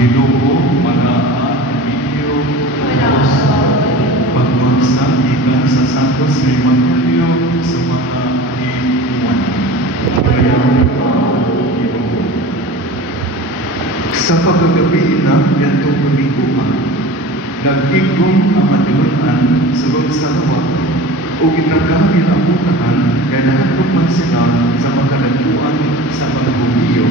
Ginoo manaan ninyo pagmagsakitan sa Santos Evangelyo sa mga himuan. Kaya sa pagkagabi na yatong pamikuhan, nag-igong ang matinunan sulod sa lawak o ginagamin ang putahan kaya nakatog man sila sa magkalaguan sa pagbubiyo.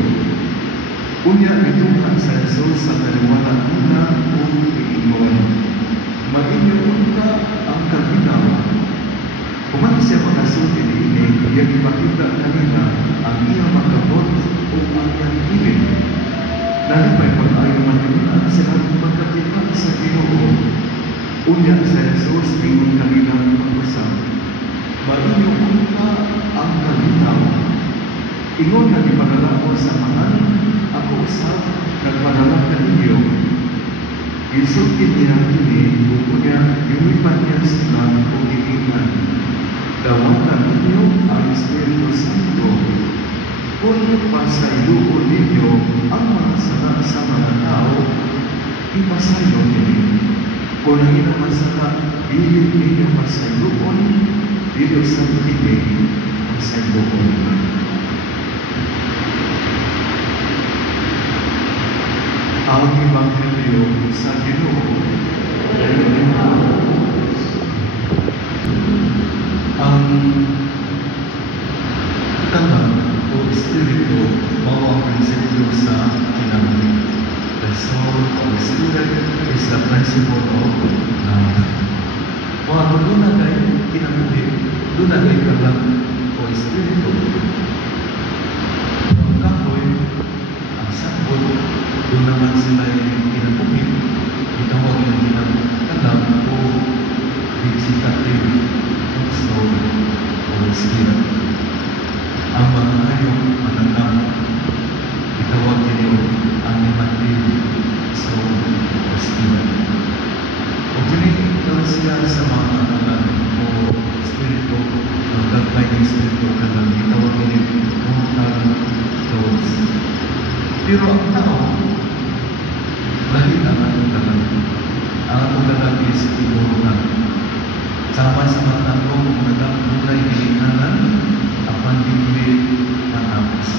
Unya ituhan sa Jesus sa kaliwala una o iingon. Mag-inyong ka ang kalinaw. Kuman siya makasulti ini, yang ipakita kanina ang iyang magkabot o ang iyang hiling. Nalipay pag-ayaw matinunan sila pagkatipan sa Ginoo. Unya sa Jesus ingon kanina pag-usap. Mag-inyong ka ang kalinaw. Ingon na ipadala ko sa mga ako usap nagpadala ka ninyo. Isulkin niya ini, bukunya yumipan niya sila kung iinan. Dawakan ninyo ang Espiritu Santo. Kung pasayloon ninyo ang mga sala sa mga tao, ipasaylo ninyo. Kung ang inamasala, bilit ninyo pasayloon, dito sa kinig, pasayloon na. Ang Ebanghelyo sa Ginoo. Ang tanan o Espiritu mao ang prinsipyo sa kinabuhi. The soul of the Spirit is the principle of life. Kung ano doon na kayo kinabuhi, doon na kayo kalang o Espiritu. Ang kahoy, ang sabot, doon naman sila yung kinabuhi, itawag yung kinakalam o vegetative soul o spirit. Ang mga hayop mananam, itawag nyo ang animative soul o spirit. O pinigil siya sa mga kanalan o spirito, ang gagmay ng spirito kanan, itawag nyo mortal souls. Pero ang tao, lahit ang atong dalag. Ang atong dalag is immortal. Sama sa mga tanong kung nagmulay dilikanan, apan hindi manapos.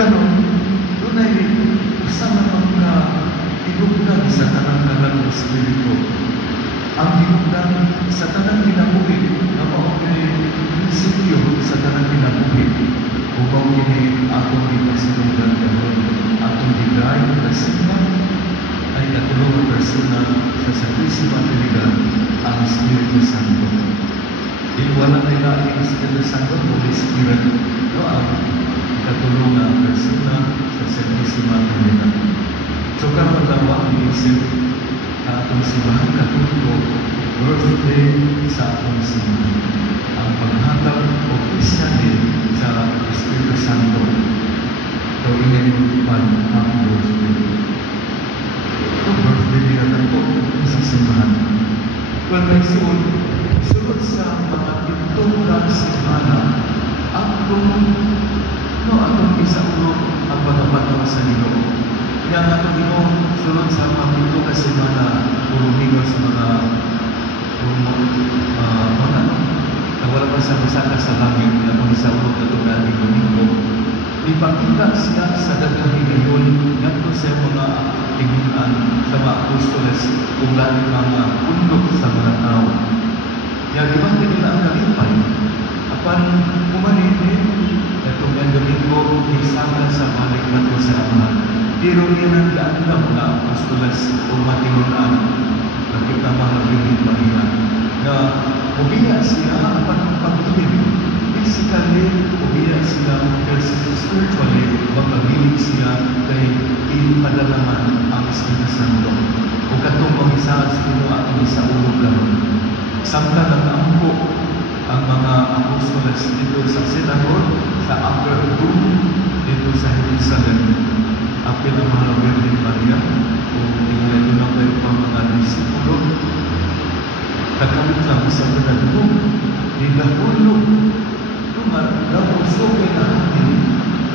Kanon, doon ay usama mga tinugdan sa tanang dalag ng Espiritu. Ang tinugdan sa tanang kinabuhi, na maugay prinsipyo sa tanang kinabuhi. Upang ini atong ipasinugdan karon, atong digay na simba ay katulungan persona sa Santísima Trinidad ang Espiritu Santo. Wala na ilaing Espiritu Santo, Holy Spirit, no, ang katulungan persona sa Santísima Trinidad. So karon daw ang isip atong simbahan katuto, birthday sa atong simbahan. Ang paghatag opisyali sa Espiritu Santo gawin yung ang birthday. Ito birthday nila na po sa simbahan. Well, may sunod sa mga pitong simbahan atong isaulog ang pagkapato sa Ginoo. Kaya nga itong Ginoo sunod sa mga pitong simbahan pumingol sa mga wala pa sa misaka sa langit na kung isaulog na itong ating Domingo. Ipakita siya sa dagang higayon ngadto sa mga tigunan sa mga apostoles kung lalo mga undok sa mga tao. Kaya di ba nila ang kalipay? Apan kumaninin itong Domingo isama sa balik ngadto sa Ama. Pero yan ang daandam na apostoles o matigunan nakita mga Birhen Maria na umiya siya ang pagpapagilid. Physically, umiya siya, pero spiritually, magpagilid siya kay ipadalaman ang Espiritu Santo. Kung katong pag-isa sa Ginoo atong isaulog lang, samtang nag-ampo ang mga apostoles dito sa synagogue, sa upper room dito sa Jerusalem. Apil ang mga Virgin Maria, kung tingnan lang kayo pa mga disipulo, kakamit lang sa pinagpong, nilahulog, daw usogay na atin,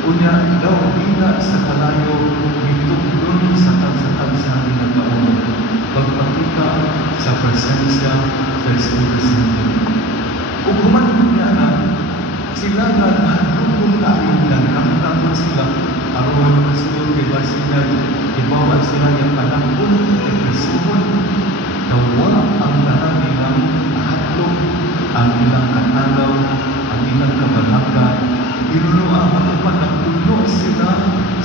unya daw bina sa kalayo, nitugdon sa kalsatan na taon, pagpakita sa presensya sa Espiritu Santo. Kung kumanin niya na, sila na nagdugong tayo lang, nakatapos sila, aron kasunod, diba sila, ibawa sila yung panahon, nagkasuhon, nawala ang tanan nilang hatlog, ang ilang katalaw, ang ilang kabalaga, inunuan matupan, napuno sila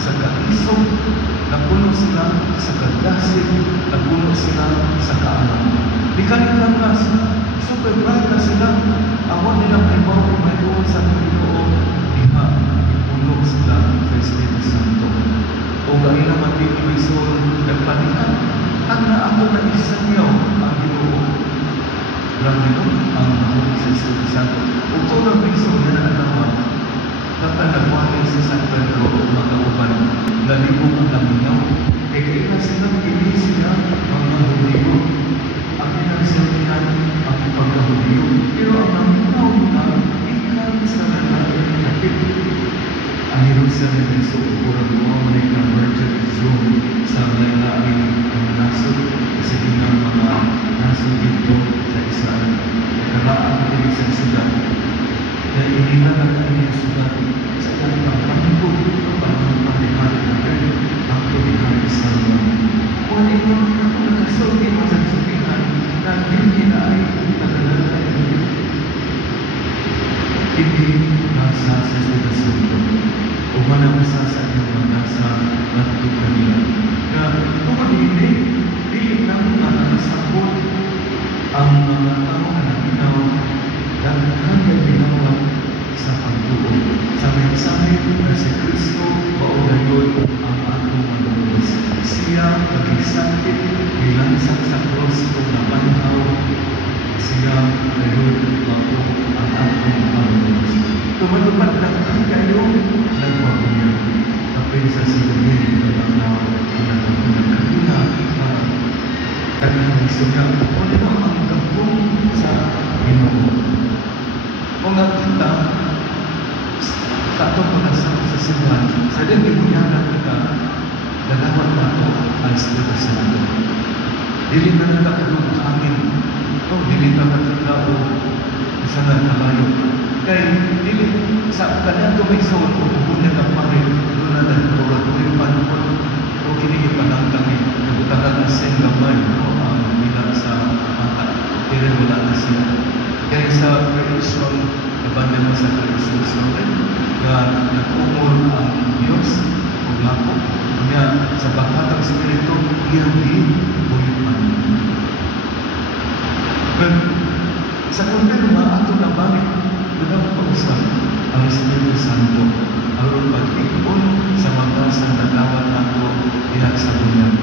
sa kaisog, napuno sila sa kadasig, napuno sila sa kaalam. Ikalikan na super bright na sila, awan nilang ibaw may doon sa Panginoon, diha, ipuno sila sa Espiritu Santo. O gaya naman din yung isol, nagpanikan, ang naako na isanyaw ang Ginoo. Grabe ko, ang nahuli sa Espiritu Santo. O ito na isol na naanawan, natanagwanin sa San Pedro o magkauban, lalibong ang laminaw, e kaya silang hindi sila mga Hudiyo. Ang pinagsabihan ang pagkahudiyo. Pero ang naminaw na ikan sa nangyayakit. Ang Jerusalem ay sukurang mo na converted zone sa lain-lain ang nasod kasi ng mga nasod dito sa Israel. Karaan din sa sulat na inilalag ang sulat sa kanilang pangkod ang pangalihan ang tulihan sa mga. Kung ito ang nakasulti mo sa sulihan na hindi na ay tagalalan hindi nasa sa Santo o manamasa sa inyong nasa natutunan nila. Na kung hindi, dili lang nakasabot ang mga tao na naginaw dahil hanggang ginawa sa pagtuon. Sabi na si Kristo maudayon ang atong manunos. Siya nagisakit, nilansang sa cross kung napanhaw. Siya ngayon ako ang atong manunos. Tumatupad lang ang kayo, nagpabuyan. Kapag sa sigamin, nagpanaw, nagpapagkakina, kanang suga, o nila ang gabong sa Ginoo. Kung nakita, sa itong pagkasama sa simbahan, sa din ibunyana kita, dalawat na ito ang Espiritu Santo. Dili na nagkakadong hangin, o dili na nagkakao, isa na kalayo. Kaya dili sa kanyang tumisaw o pupunya ng parin, doon na nagkaroon yung panahon o kinikipananggang nagutagan na siyang gamay ang nila sa mata. Kaya wala na siya. Kaya sa creation, nabanda mo sa creation na nag-umol ang Diyos o lako. Kaya sa bakatang Espiritu, hindi buyuan. But sa kumpirma, ato na balik dalam pag-usap ang Espiritu Santo aron pag-ikon sa mga sandalawat nato diha sa bulan.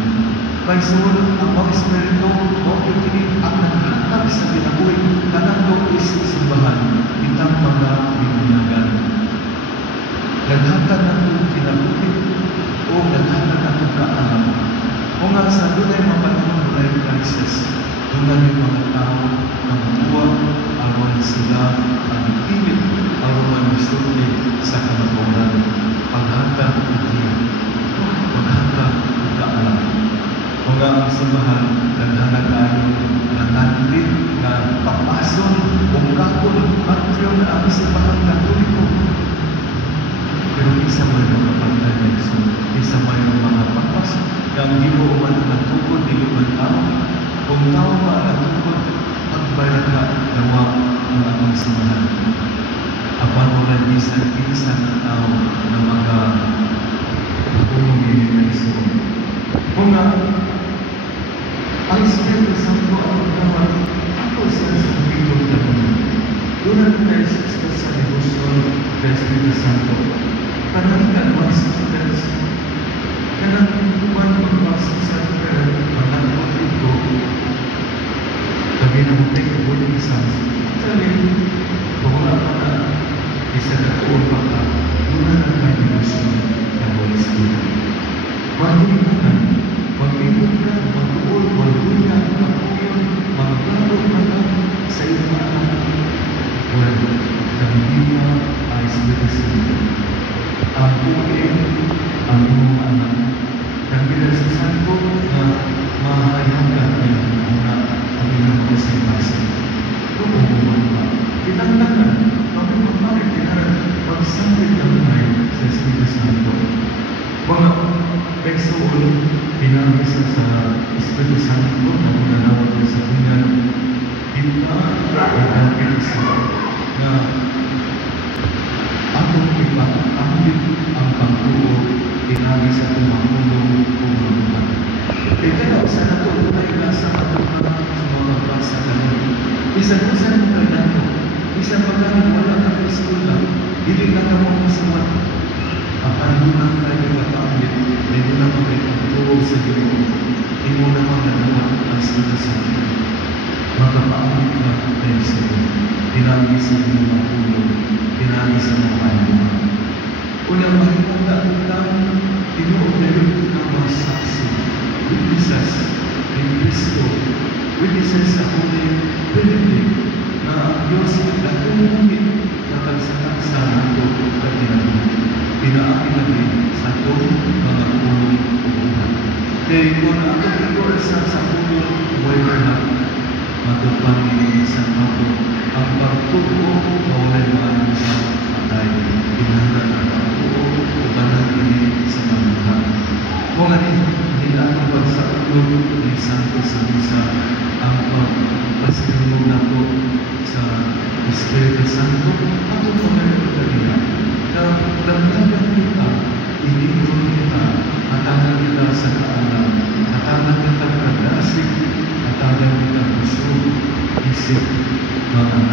May sumunod ang mga Espiritu o kini ang naghatag sa kinabuhi tanang lukis simbahan itang mga binunyagan. Naghatag nato kinabuhi o naghatag nato kaalam. Kung nga sa dunay mapanahon dunay crisis, dunay mga tao na mabuwa aron sila ang pilit aron magsulti sa kamatuoran. Paghatag iti, paghatag kaalam. Kung ang simbahan naghanag tayo na natin na papason kung kakon patron ang simbahan Katoliko. Pero isa may mga pagtay isa may mga papas kang di mo uman natugod, di mo tao. Kung tao ba natugod, pagbayad na nawa ang atong simbahan. Apan mo lang isa na tao na mag-tulong din ng iso. Kung ang Espiritu Santo ang naman ako sa Espiritu Santo. Doon natin tayo sa devotion sa Espiritu Santo. Karang kalwas sa Espiritu. Karang kuman magpasok sa Espiritu. Managpapit ko. Sabi namatay ka po ng isang sabi, wala pa na isa na tuon pa ka, wala na kayo nasun sa Holy Spirit. Magbubukan, magbubukan, magbuol, magbukan, magbuyon, magbago pa ka sa iyong anak. Well, nanghiwa ay Espiritu Santo. Ang buhay, ang iyong anak, nanghiwa sa Santo na mahayagan niya ang ilang kasi-kasi. Tumubuhan pa. Kitang-tangan, pag-umapalit kinaran, pagsambit ng buhay sa Espiritu Santo. Mga peksoon, pinamisa sa Espiritu Santo na mananawag sa bunyan, kita ang pinisa na atong ipatambit ang pagtuo, pinagi sa tumahulong umabuhan. Kaya sa nato, tayo nasa matulang sumababa sa kanila. Isa-isa ng kanato, isa pagkakas wala ng iskola, hindi ka na mo masumat. Apandunan tayo katambit, hindi na magkakatuo sa Diyos. Hindi mo naman nanuwa ang Santo. Magkapaamit na tayo sa Diyos. Pinagi sa iyong mahulong, pinagi sa mga panuwa. Unang makikita ang tinuod na yun ng mga saksi, witnesses in Cristo, witnesses sa Holy Trinity, na Diyos na tumungit na tagsakaksa nato at ginagawa. Pinaaki lagi sa itong mga ulong ubuhan. Dahil kung ako ito sa ulong buhay na matupangin sa mato, ang pagtubo mawalay mga sa patay, pinahanda na pagtubo o banang ini sa manuhan. Kung nila ang pagsaulo ni Santo sa Misa, ang pagpasinulong na po sa Espiritu Santo, at ito mga kanila. Damdagan kita, inipon kita, atagan kita sa kaalam, atagan kita kadasig, atagan kita puso, isip, mga